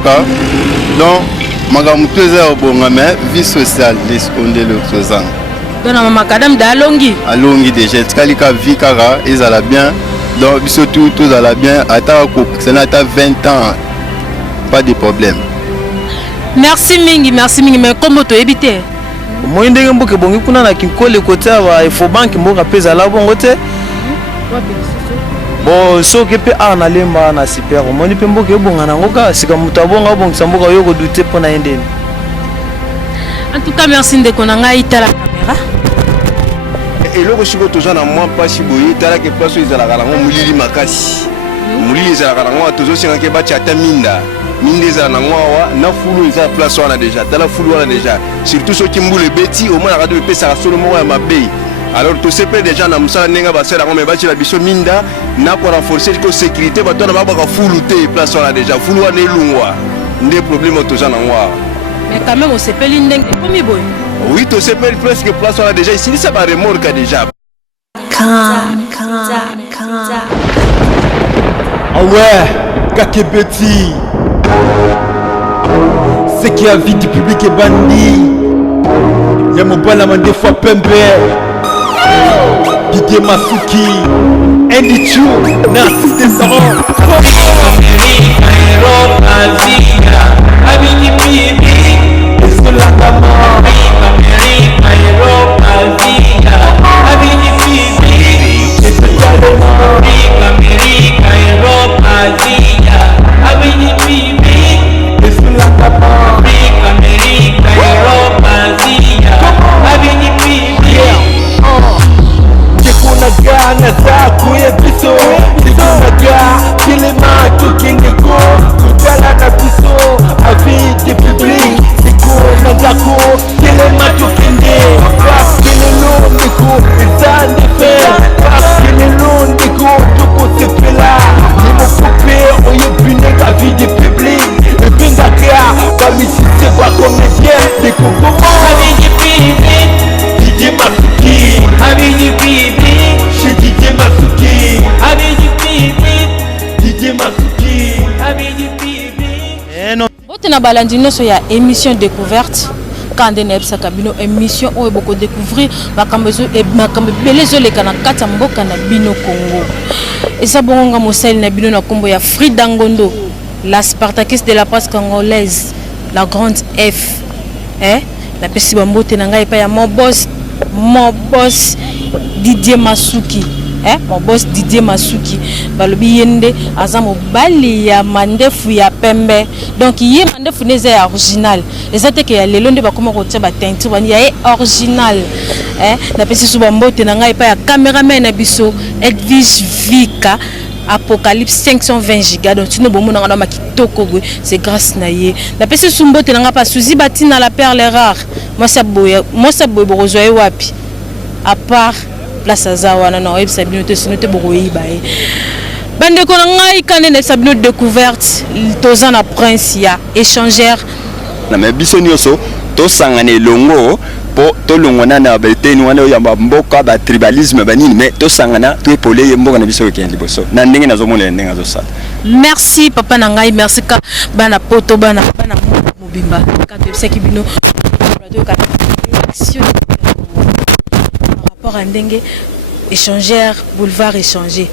mboka donc makambo to eza bonga mais vie sociale leskonde le tozanga donc na makadam da alongi déjà tikali ka vie kaka ezala bien donc biso tout ezala bien ata ko ça ata 20 ans pas de problème. Merci mingi mais comment to éviter moi ndenge mboke bongi kuna na kinkole côté wa ifo bank mboka pesa la bongo te bon soki pe ana lemba na super moni pe mboke bonga na ngoka sika mutu abonga bongisa mboka yo ko douter pona endeni. En tout cas merci ndeko na ngai tala caméra et loko siko toza na moi pasi boyi tala ke place ezala kala ngo mulili makasi mulili ezala kala ngo tozo singa ke ba chata minda Mindeza na ngwawa na fulu eza place wana déjà dans la fulu wana déjà surtout ceux qui mboule beti au moins la radio pe ça solo mo ya mabei alors to sepe déjà na musala nenga ba sala ngome ba ci la biso minda na ko renforcer ko sécurité ba tona ba ka fulu te place wana déjà fulu wana elungwa ndé problème to za na ngwawa mais quand même on sepeli ndenge comme boy oui to sepeli presque place wana déjà ici ça va remorque déjà ah ouais kakebeti c'est qui a vie du public est bandit. Y'a mon balama des fois pembe. Didier Masuki, Andy Chou, Narcisse Desarons. na balandino so ya émission découverte quand on a kabino émission où beaucoup découvrir makambezo et makambelezo le kana kata mboka na bino Congo et ça bonga mosel na bino na kombo ya Frida Ngondo la Spartacus de la presse congolaise la grande F la pesi bambote na ngai pa ya mon boss Didier Masuki mon boss Didier Masuki balobi yende aza mobali ya mandefu ya pembe donc yé mandefu neza ya original ezate ke ya lelo nde bakoma ko tia ba teinture bani ya original na pesi su bambote na ngai pa ya cameraman na biso Edwige Vika Apocalypse 520 giga donc tu ne bomo na ngana kitoko gwe c'est grâce na ye na pesi su mbote na nga pa Suzy Batina la perle rare moi ça boye borozoye wapi à part place azawana na web sabinote sinote bokoyi bae bande ko ngai kanene sabinote découverte toza na prince ya échangeur na mebiso nyoso to sangane longo po to longona na beteni wana ya mboka ba tribalisme banini mais to sangana to epole mboka na biso kendi boso na ndenge nazomona ndenge azosala. Merci papa na ngai merci ka bana poto bana mobimba ka to seki bino action rapport à Ndengue, échangeur, boulevard échangé.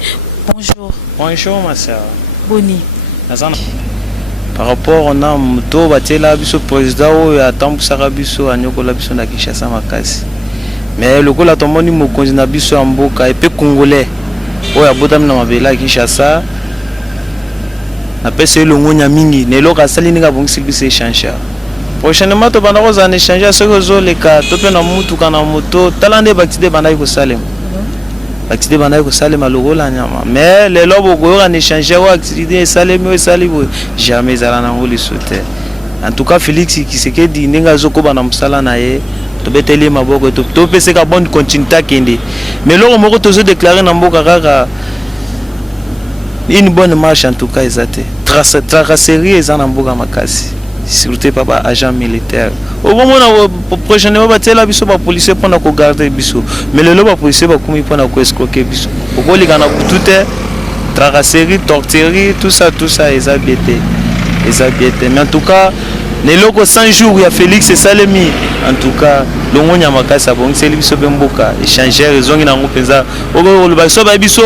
Bonjour. Bonjour ma soeur. Boni. Par rapport on a moto batela biso président ya tambusaka biso anyokola biso na Kinshasa makasi. Mais le kola tomoni mokonzi na biso ya mboka epe congolais. Oya botam na mabela Kinshasa. Na pese longonya mingi nelo kasali ninga bongisi biso échangeur. Prochainement to bana koza échanger ce que zo leka to pe na mutu kana moto talande batide bana ko salem batide bana ko salem logola nyama mais les lobo ko en échanger wa activité salem yo salibo jamais zala na ngoli sote en tout cas Félix qui se kedi ninga zo ko bana musala na ye to beteli maboko to pese ka bonne continuité kende mais loko moko to zo déclarer na mboka kaka une bonne marche en tout cas ezate tracerie ezana mboka makasi sécurité papa agent militaire au moment prochainement batela biso ba policier pour na ko garder biso mais le ba policier ba komi pour na ko escroquer biso okoli kana tout est tracerie tortuerie tout ça ezabité eza bien te. Mais en tout cas neloko 100 jours il y a Félix et Salemi. En tout cas longo nya makasa bon c'est lui so bemboka échangeur ezongi na ngo penza oko ba so ba biso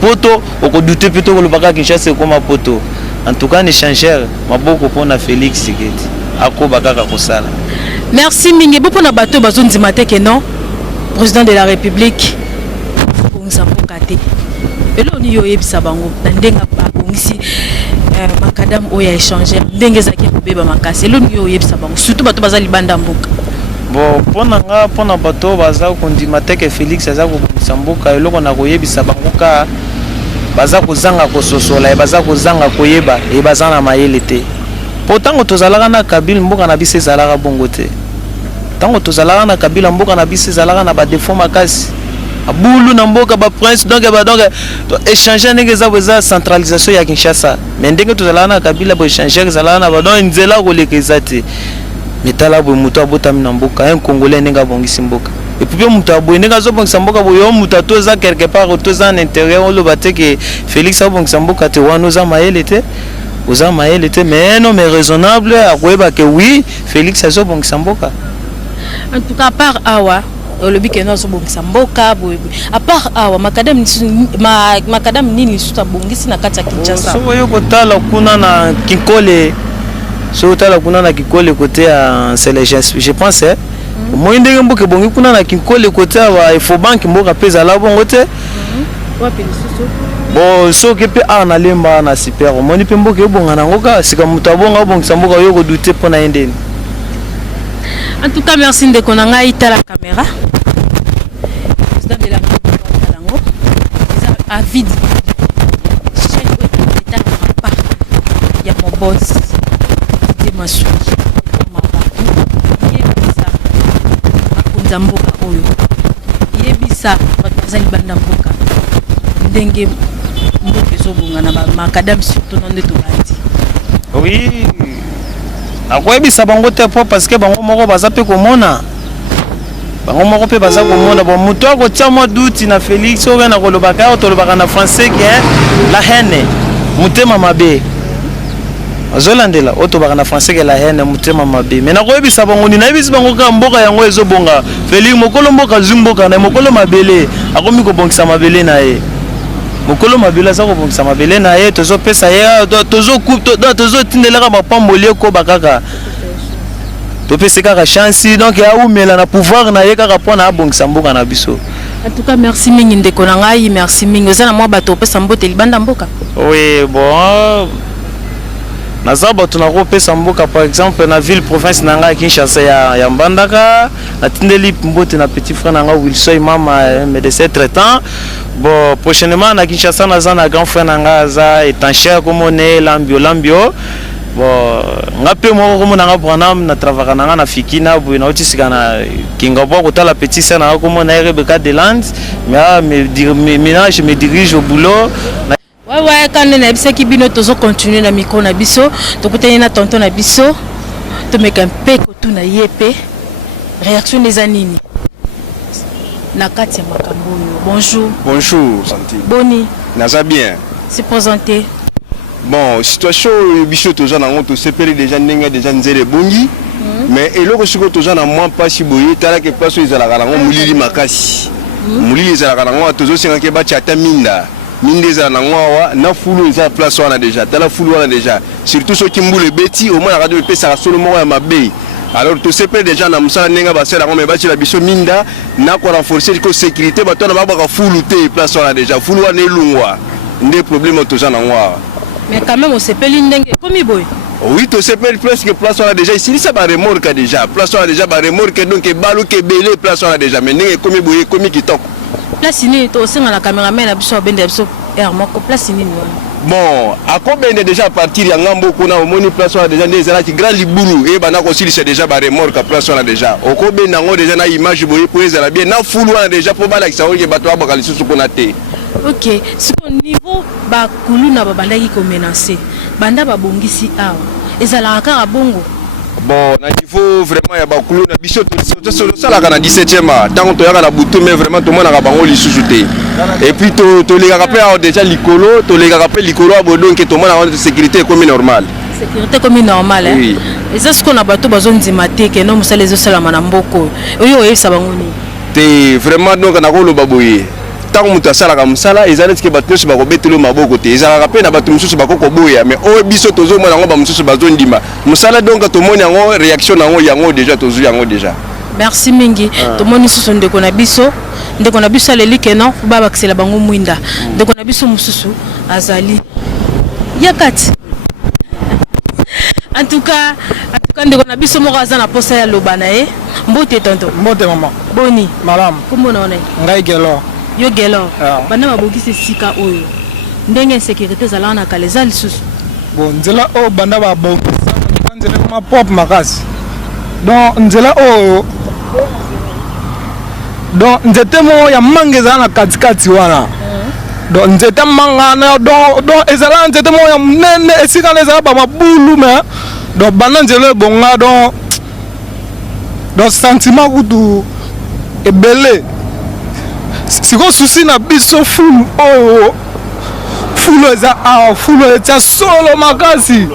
poto oko douter plutôt ko baka Kinshasa comme poto. En tout cas échangeur maboko pona Félix Tshisekedi ako bakaka kosala. Merci mingi bo pona bato bazondima te que non président de la République bongisa mboka te. Elo ni yo yebisa bango na ndenga ba bongisi makadam oya échangeur ndenge zaki kobeba makasi. Elo ni yo yebisa bango surtout bato bazali banda mboka. Bon pona bato baza kondima te que Félix aza kobongisa mboka eloko na koyebisa bango ka baza kozanga kososola baza kozanga koyeba baza na mayele te. Pourtant tozalaka na Kabila mboka na biso ezalaka bongo te. Tango tozalaka na Kabila mboka na biso ezalaka na ba défaut makasi. Abulu na mboka ba prince donc échanger ndenge za centralisation ya Kinshasa. Mais ndenge tozalaka na Kabila bo échanger ezalaka na ba donc nzela ko lekeza te. Metala bo muto abotami na mboka un congolais ndenge bongisi mboka. Et puis muto abo ndenge azobongisa mboka bo yo muto to za quelque part to za en intérieur on le batte que Félix abongisa mboka te wana za maele te. Oza maele te mais non mais raisonnable akoyeba que oui Félix azobongisa mboka. En tout cas à part awa le bike no azobongisa mboka boye à part awa makadam nini suta bongisi na kati ya Kinshasa. So yo kotala kuna na Kinkole. So tala kuna na Kinkole côté à Célestin je pense moi ndenge mboka bongi kuna na Kinkole côté à Efobank mboka pesa la bongo te. Wapi lisusu? Bon so ke pe na lemba na super moni pe mboka ebonga na ngoka sika mutu abonga bongisa mboka yo ko douter pona endeni. En tout cas merci de konanga ita la caméra. Président de la République à vide. Chaque état pas. Il y a mon boss. C'est ma souki. Ma papi. Yebisa. Akunza mboka oyo. Yebisa bazali banda mboka. Ndenge mboka ezobonga na makadam surtout non de tobati. Oui. Akoyebisa bango te po parce que bango moko baza pe komona. Bango moko pe baza komona bon muto akotia mo doute na Félix oyo na kolobaka to lobaka na français que la haine mutema mabe. Azolandela oto baka na français que la haine mutema mabe. Mais na koyebisa bango ni na yebisa bango ka mboka yango ezobonga. Félix mokolo mboka zumboka na mokolo mabele akomi ko bongisa mabele na ye. Mokolo mabela za ko bongisa mabele na ye tozo pesa ye tozo coupe tozo tindelaka mapamboli ko bakaka to pesa kaka chance donc ya umela na pouvoir na ye kaka pona abongisa mboka na biso. En tout cas merci mingi ndeko na ngai merci mingi ozana mwa bato pesa mbote libanda mboka. Oui bon nazaba tunako pesa mboka par exemple na ville province na ngai Kinshasa ya Mbandaka na tindeli mbote na petit frère na ngai Wilson mama médecin traitant. Bon prochainement na Kinshasa na grand frère na ngai za étancher comme on est lambio bon ngape mo comme na Branham na travailler na na fikina bu na otisika na Kingabo kotala petit sœur na comme on est Rebecca Deland mais je me dirige au boulot. Ouais quand on a bisaki bino tozo continuer na micro na biso to kutena na tonton na biso to meka mpeko tu na yepe réaction des anini na kati ya makambo yo. Bonjour. Bonjour santé. Boni. Naza bien. Se présenter. Bon situation biso toza na ngo to sepeli déjà ndenge déjà nzele bongi mais eloko siko toza na mwa pasi boye tala ke place ezalaka na ngo mulili makasi. Mulili ezalaka na ngo tozo senga ke ba chata minda. Mindeza na ngwa na fulu eza place wana déjà tala fulu wana déjà surtout ceux qui mbule beti au moins la radio pesa solo moko ya mabe. Alors tout se peut déjà na musala nenga ba sela ngome bati la biso minda na ko renforcer ko sécurité ba tona ba ba fulu te place wana déjà fulu wana elungwa ndé problème toza na ngwa. Mais quand même on se peli ndenge komi boy. Oui, tout se peut presque place wana déjà ici ça ba remorque déjà place wana déjà ba remorque donc balu ke belé place wana déjà mais ndenge komi boye komi kitoko. Place ni to senga la caméraman na biso bende biso moko place ni bon à combien déjà partir ya ngambo kuna omoni place wana déjà ndezala ki grand libulu et bana ko silisa déjà ba remorque place wana déjà au combien nango déjà na image boye pour ezala bien na fulu wana déjà pour bala ki saoye bato ba kalisusu kuna te. OK ce niveau ba kulu na ba bandaki ko menacer banda ba bongisi awa ezala kaka bongo. Bon, il faut vraiment y avoir clou na biso ça la kana 17e tant to yaka na butu mais vraiment tout le monde a bango li sous-souté. Et puis to les rappels déjà likolo, to les rappels likolo abo donc tout le monde a sécurité comme normal. sécurité comme normal hein. Oui. Et ça ce qu'on a bateau besoin d'imiter que non musala les osala manamboko. Oyo oyesa bangoni. Te vraiment donc na ko lo baboye. Tant mutu asalaka musala ezali tike bato nyonso bakobetela maboko te ezalaka mpe na bato mosusu bakokoboya mais oyo biso tozomona yango bamosusu bazondima mosala donc tomoni yango réaction nango yango déjà tozwi yango déjà. Merci mingi tomoni susu ndeko na biso aleli ke non ba bakisela bango mwinda ndeko na biso mosusu azali yakati en tout cas ndeko na biso moko aza na posa ya loba na ye mbote tonto Mbote maman. boni Malam. komona ona Ngai gelo. yo gelo Ah. bana babokisi sika oyo ndenge sécurité ezalaka na kala eza lisusu Bon, nzela o banda ba bon. Nzela ma pop makasi. Donc nzela o donc nzete mo ya mangeza na katikati wana. Donc nzete mangana donc ezala nzete mo ya nene esika ezala ba mabulu mais donc banda nzela bonga donc sentiment kutu ebele. Siko souci na biso fulu oh fulo eza fulo eza solo makasi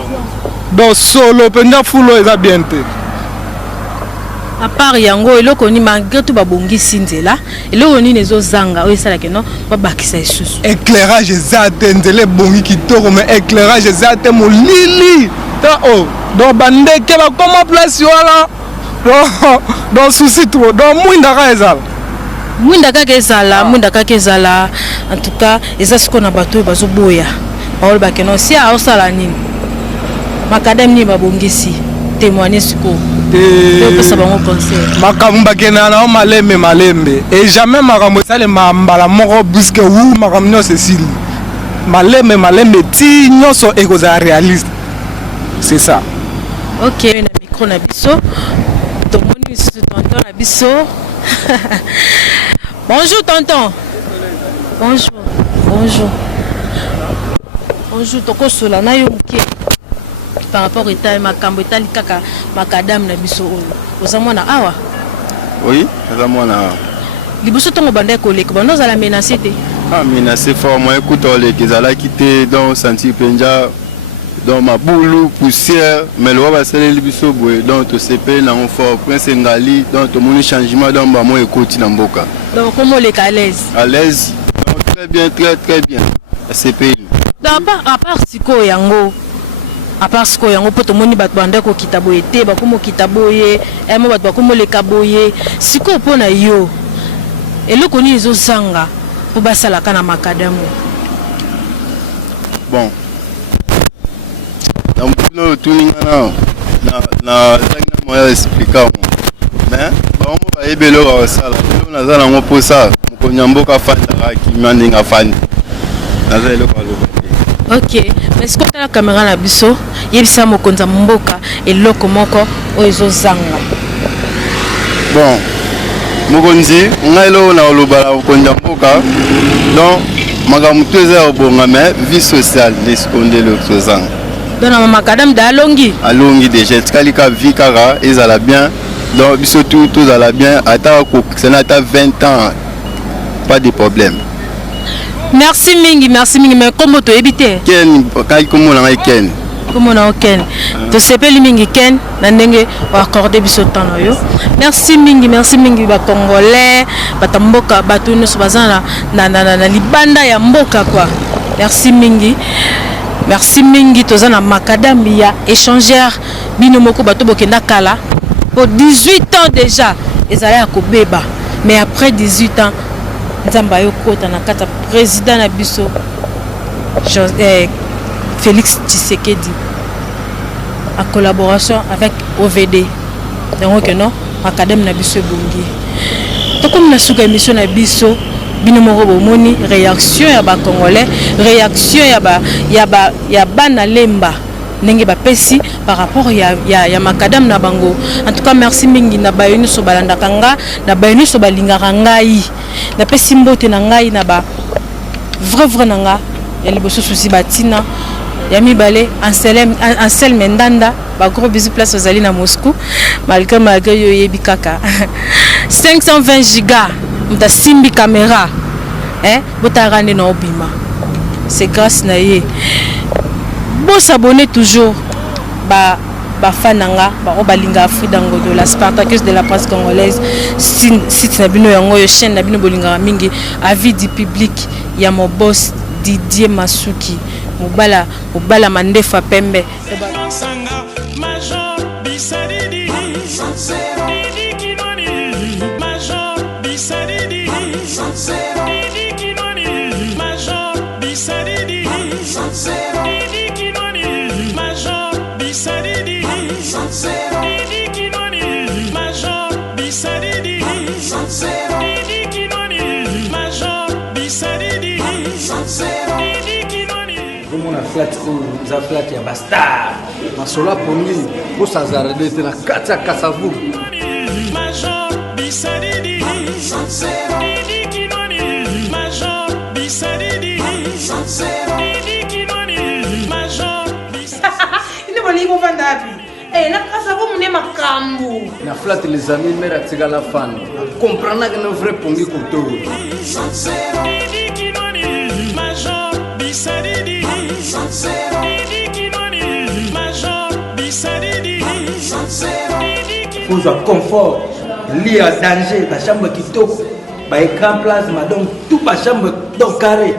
donc solo penda fulo eza bien te à part yango eloko ni malgré tout babongisi nzela eloko nini ezozanga oyo esalaka no babakisa lisusu éclairage eza te nzela ebongi kitoko mais éclairage eza te molili ta o donc bandeke bakoma place wana donc souci trop donc mwindaka ezala mwinda kaka ezala en tout cas eza siko na bato oyo bazoboya baolo bakeno si aosala nini makadam nini babongisi témoigner siko opesa bango conseil makambo bakendaka nao malembe et jamais makambo esalema mbala moko puisque makambo nyonso esili malembe ti nyonso ekozala réaliste c'est ça. ok na micro na biso tomoni lisusu tonton na biso bonjour tonton bonjour tokosola na yo moke par rapport eta makambo etali kaka makadam na biso oyo oza mwana awa Oui, c'est moi là. liboso ntongo banda koleka banda ozala menacé te Ah, menacé fort, moi écoute, les Kizala quitté dans senti penja dans ma boule, poussière, mais le roi va se lever biso boy, donc to CP na on fort, prince Ngali, donc to mon changement dans ba moi écoute na mboka. donc comment oleka à l'aise À l'aise, donc très bien, très bien. CP. donc à part sikoyo yango po tomoni bato banda kokita boye te bakomo kita boye mo bato bakomo leka boye sikoyo mpo na yo eloko nini ezozanga mpo basalaka na makadamu Bon. Dans le tuning na moi expliquer mais ba mo ba ebelo ba sala na za na ngo posa ko nyamboka fanda ki mandinga fandi na za eloko lo. ok mais sikoyo tala caméra na biso yebisa mokonzi ya mboka eloko moko oyo ezozanga Bon, mokonzi ngailo na oloba konja mboka donc makambo eza bonga mais vie sociale les secondes le sozanga. donc na makadamu da alongi déjà tikalika vie kaka ezala bien donc biso tout ezala bien ata ko senata 20 ans pas de problème. merci mingi mais kombo toyebi te Ken kai komona ngai Ken komona oken tosepeli mingi ken na ndenge oaccorde biso temps na yo merci mingi bacongolais bato mboka bato nyonso baza na libanda ya mboka quoi merci mingi toza na makadami ya échangeur bino moko bato bokenda kala pour 18 ans déjà ezala ya kobeba mais après 18 ans nzambe ayokota na kata président na biso Félix Tshisekedi en collaboration avec OVD donc que non académie na biso bongi to comme na suka émission na biso bino moko bomoni réaction ya ba congolais réaction ya bana lemba ndenge bapesi par rapport ya makadam na bango en tout cas merci mingi na bayoni so balandaka nga na bayoni so balingaka ngai na pesi mbote na ngai na ba vrai na nga ya liboso susi batina ya mibale Anselme Ndanda ba gros bisous place ozali na Moscou malgré yo yebi kaka 520 giga mta simbi caméra botagane na obima c'est grâce na ye bon s'abonner toujours bafananga bao balinga Afrique d'Angodo la Spartacus de la presse congolaise site na bino yango yo chaîne na bino bolinga mingi avis du public ya mo boss Didier Masuki mobala mandefa pembe Comme on a flat za flat ya bastard masola pongi bosa zarede te na kata kasavu ine bolingo vandapi na kasavu mune makambu na flat les amis mera tika la fan comprendre que no vrai pongi koto Pour un confort, lit à danger, la chambre qui toque, par écran plasma, donc tout ma chambre donc carré.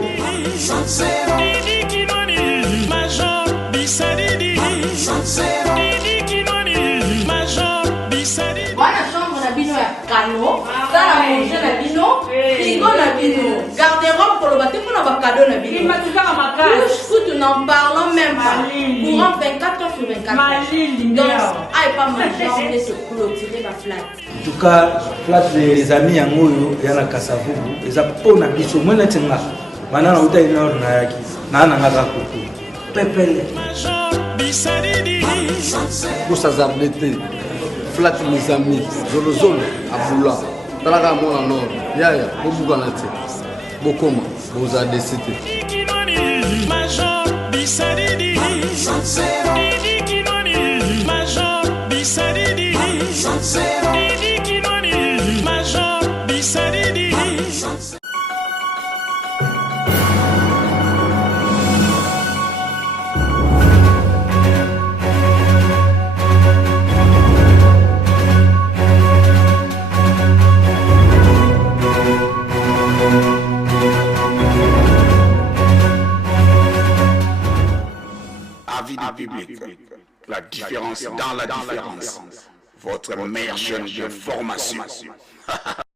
Wana chambre na bino ya kano, sala manger na bino, frigo na bino, garde-robe pour le bâtiment pour na cadeau na bino. Il m'a dit à ma case. Tout n'en parlons même pas. Courant 24 heures sur 24. Donc, aïe pas manger, on est se clôturer la flat. En tout cas, flat les amis en Oyo, il y a un Kasavu, ils ont pas un biso, moi je n'ai pas. Maintenant, on a une heure na yaki, na nga kuku. Pepele. bosa zarede flat les amis zolo zolo abula talaka mona nord yaya bobukana te bokoma boza desite Avis du public, la différence dans la différence, votre meilleure chaîne de formation.